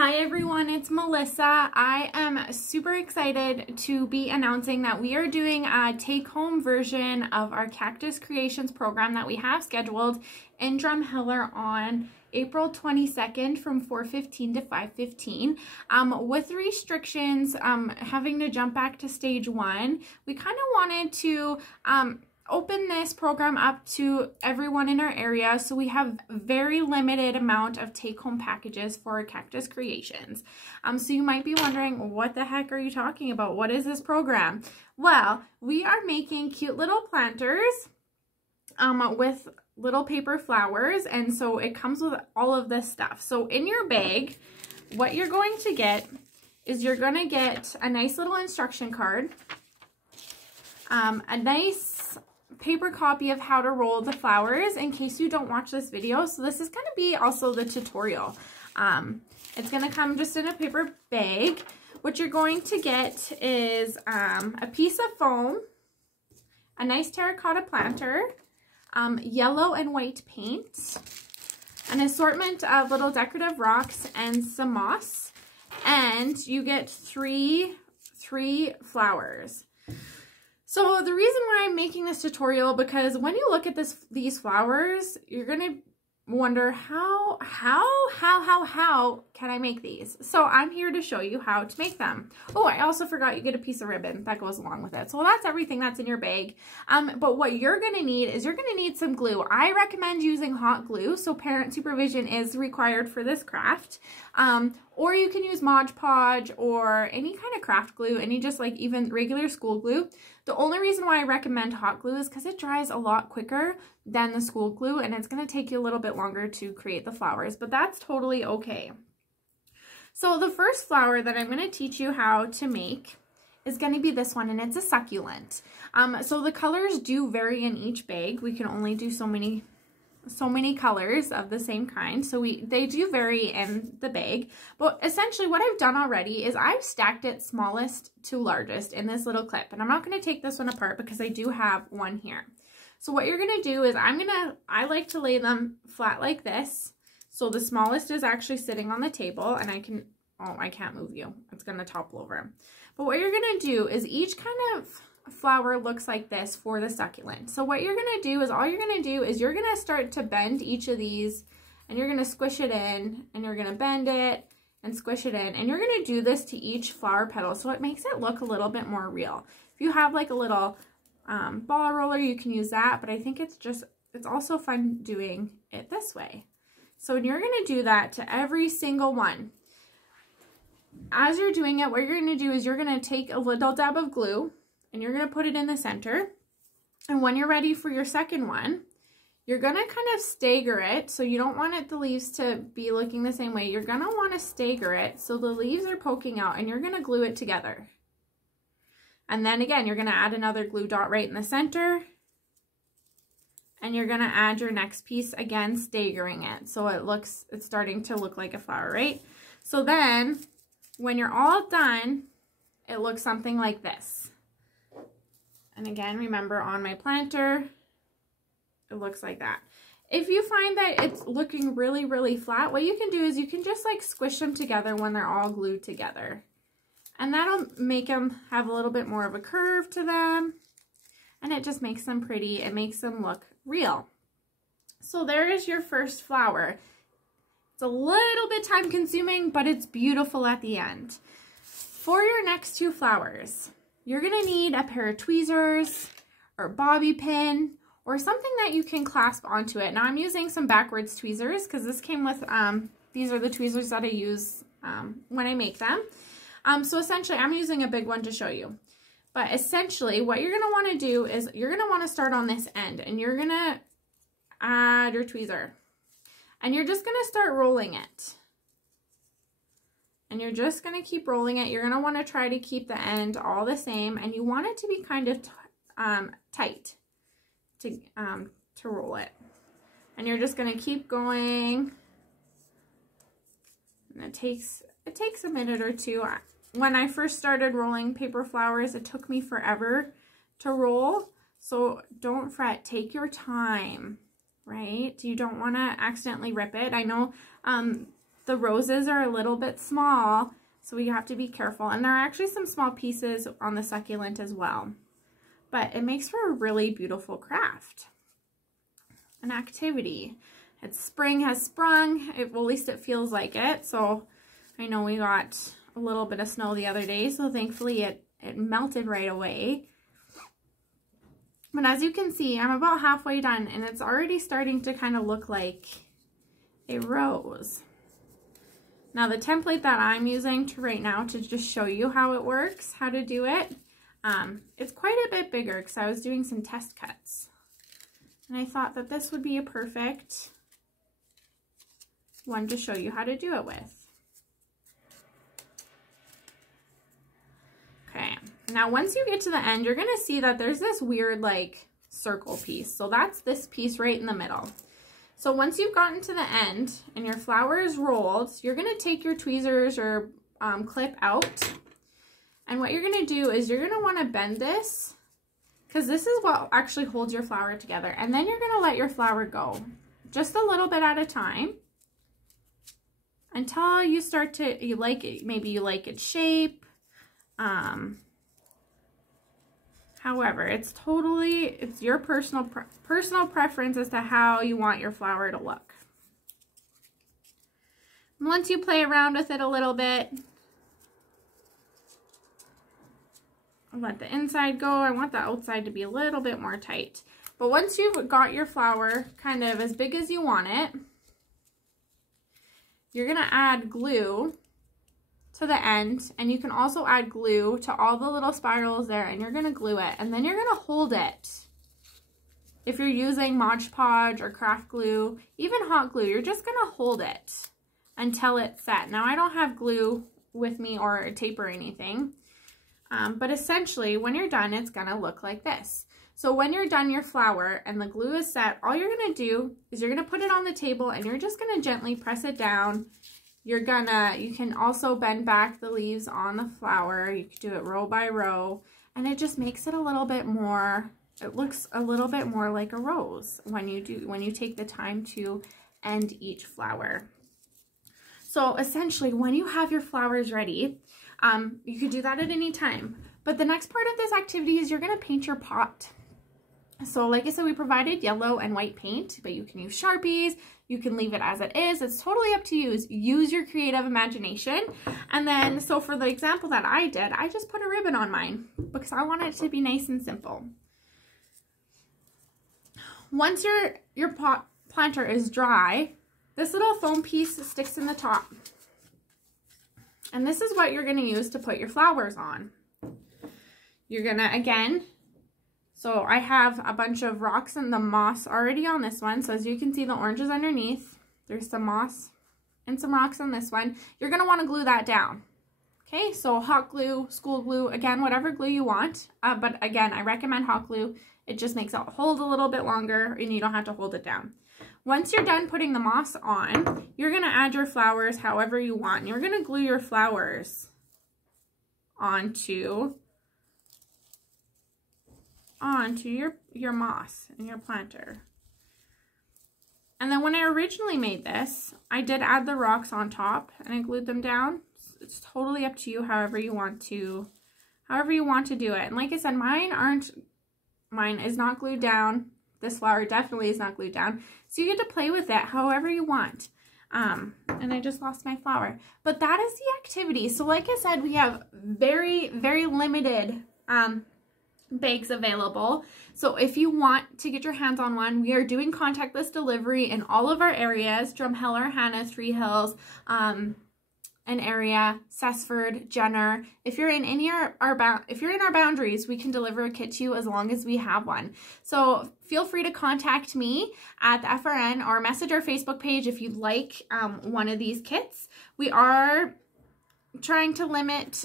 Hi everyone, it's Melissa. I am super excited to be announcing that we are doing a take-home version of our Cactus Creations program that we have scheduled in Drumheller on April 22nd from 4:15 to 5:15. With restrictions having to jump back to stage 1, we kind of wanted to open this program up to everyone in our area, so we have very limited amount of take-home packages for Cactus Creations. So you might be wondering, what the heck are you talking about? What is this program? Well, we are making cute little planters with little paper flowers, and so it comes with all of this stuff. So in your bag, what you're going to get is you're going to get a nice little instruction card, a nice paper copy of how to roll the flowers in case you don't watch this video. So this is going to be also the tutorial. It's going to come just in a paper bag. What you're going to get is a piece of foam, a nice terracotta planter, yellow and white paint, an assortment of little decorative rocks, and some moss. And you get three flowers. So the reason why I'm making this tutorial, because when you look at these flowers, you're going to wonder how can I make these? So I'm here to show you how to make them. Oh, I also forgot you get a piece of ribbon that goes along with it. So that's everything that's in your bag. But what you're going to need is you're going to need some glue. I recommend using hot glue, so parent supervision is required for this craft. Or you can use Mod Podge or any kind of craft glue, any just like even regular school glue. The only reason why I recommend hot glue is because it dries a lot quicker than the school glue, and it's going to take you a little bit longer to create the flowers, but that's totally okay. So the first flower that I'm going to teach you how to make is going to be this one, and it's a succulent. So the colors do vary in each bag. We can only do so many colors of the same kind, so they do vary in the bag. But essentially what I've done already is I've stacked it smallest to largest in this little clip, and I'm not going to take this one apart because I do have one here. So what you're going to do is I like to lay them flat like this, so the smallest is actually sitting on the table, and I can't move you, it's going to topple over. But what you're going to do is each kind of flower looks like this for the succulent. So what you're going to do is you're going to start to bend each of these, and you're going to squish it in, and you're going to bend it and squish it in, and you're going to do this to each flower petal so it makes it look a little bit more real. If you have like a little ball roller, you can use that, but I think it's also fun doing it this way. So you're going to do that to every single one. As you're doing it, what you're going to do is you're going to take a little dab of glue, and you're going to put it in the center. And when you're ready for your second one, you're going to kind of stagger it. So you don't want the leaves to be looking the same way. You're going to want to stagger it so the leaves are poking out, and you're going to glue it together. And then again, you're going to add another glue dot right in the center. And you're going to add your next piece, again, staggering it. So it's starting to look like a flower, right? So then when you're all done, it looks something like this. And again, remember on my planter, it looks like that. If you find that it's looking really, really flat, what you can do is you can just like squish them together when they're all glued together. And that'll make them have a little bit more of a curve to them. And it just makes them pretty. It makes them look real. So there is your first flower. It's a little bit time consuming, but it's beautiful at the end. For your next two flowers, you're going to need a pair of tweezers or bobby pin or something that you can clasp onto it. Now I'm using some backwards tweezers because this came with, these are the tweezers that I use when I make them. So essentially I'm using a big one to show you. But essentially what you're going to want to do is you're going to want to start on this end, and you're going to add your tweezer. And you're just going to start rolling it. And you're just going to keep rolling it. You're going to want to try to keep the end all the same, and you want it to be kind of tight to roll it. And you're just going to keep going. And it takes a minute or two. When I first started rolling paper flowers, it took me forever to roll. So don't fret, take your time, right? You don't want to accidentally rip it. I know The roses are a little bit small, so we have to be careful. And there are actually some small pieces on the succulent as well. But it makes for a really beautiful craft, an activity. It's spring has sprung, well, at least it feels like it. So I know we got a little bit of snow the other day, so thankfully it melted right away. But as you can see, I'm about halfway done and it's already starting to kind of look like a rose. Now the template that I'm using right now to just show you how it works, how to do it, it's quite a bit bigger because I was doing some test cuts. And I thought that this would be a perfect one to show you how to do it with. Okay, now once you get to the end, you're going to see that there's this weird like circle piece. So that's this piece right in the middle. So once you've gotten to the end and your flower is rolled, you're going to take your tweezers or clip out. And what you're going to do is you're going to want to bend this because this is what actually holds your flower together. And then you're going to let your flower go just a little bit at a time until you start to, you like it. Maybe you like its shape. However, it's your personal preference as to how you want your flower to look. Once you play around with it a little bit, let the inside go. I want the outside to be a little bit more tight. But once you've got your flower kind of as big as you want it, you're going to add glue to the end, and you can also add glue to all the little spirals there, and you're going to glue it, and then you're going to hold it. If you're using Mod Podge or craft glue, even hot glue, you're just going to hold it until it's set. Now I don't have glue with me or a tape or anything, but essentially when you're done, it's going to look like this. So when you're done your flower and the glue is set, all you're going to do is you're going to put it on the table and you're just going to gently press it down. You can also bend back the leaves on the flower. You can do it row by row, and it just makes it a little bit more, it looks a little bit more like a rose when you take the time to end each flower. So essentially when you have your flowers ready, you could do that at any time. But the next part of this activity is you're going to paint your pot. So like I said, we provided yellow and white paint, but you can use Sharpies, you can leave it as it is. It's totally up to you. Use your creative imagination. And then, so for the example that I did, I just put a ribbon on mine because I want it to be nice and simple. Once your pot planter is dry, this little foam piece sticks in the top. And this is what you're going to use to put your flowers on. You're going to, again, so I have a bunch of rocks and the moss already on this one. So as you can see, the orange is underneath. There's some moss and some rocks on this one. You're going to want to glue that down. Okay, so hot glue, school glue, again, whatever glue you want. But again, I recommend hot glue. It just makes it hold a little bit longer and you don't have to hold it down. Once you're done putting the moss on, you're going to add your flowers however you want. You're going to glue your flowers onto your moss and your planter. And then when I originally made this, I did add the rocks on top and I glued them down. It's totally up to you however you want to do it. And like I said, mine is not glued down. This flower definitely is not glued down. So you get to play with it however you want. And I just lost my flower. But that is the activity. So like I said, we have very, very limited bags available. So if you want to get your hands on one, we are doing contactless delivery in all of our areas: Drumheller, Hannah, Three Hills, an area, Cessford, Jenner. If you're in our boundaries, we can deliver a kit to you as long as we have one. So feel free to contact me at the FRN or message our Facebook page if you'd like one of these kits. We are trying to limit,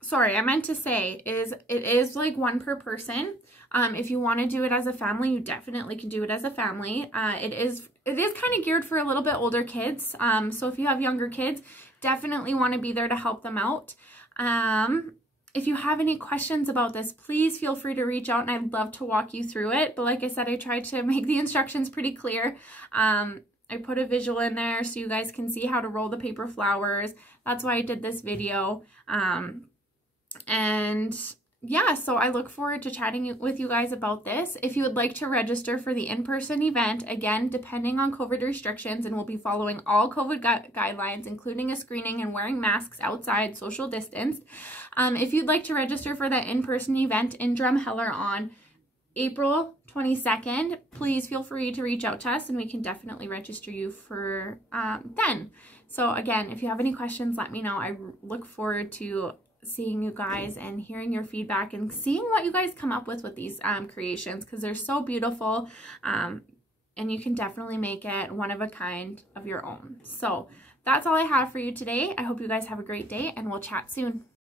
sorry, I meant to say it is like one per person. If you want to do it as a family, you definitely can do it as a family. It is kind of geared for a little bit older kids. So if you have younger kids, definitely want to be there to help them out. If you have any questions about this, please feel free to reach out and I'd love to walk you through it. But like I said, I tried to make the instructions pretty clear. I put a visual in there so you guys can see how to roll the paper flowers. That's why I did this video. And yeah, so I look forward to chatting with you guys about this. If you would like to register for the in-person event, again, depending on COVID restrictions, and we'll be following all COVID guidelines, including a screening and wearing masks outside, social distance. If you'd like to register for that in-person event in Drumheller on April 22nd, please feel free to reach out to us and we can definitely register you for then. So again, if you have any questions, let me know. I look forward to seeing you guys and hearing your feedback and seeing what you guys come up with these creations, because they're so beautiful, and you can definitely make it one of a kind of your own. So that's all I have for you today. I hope you guys have a great day and we'll chat soon.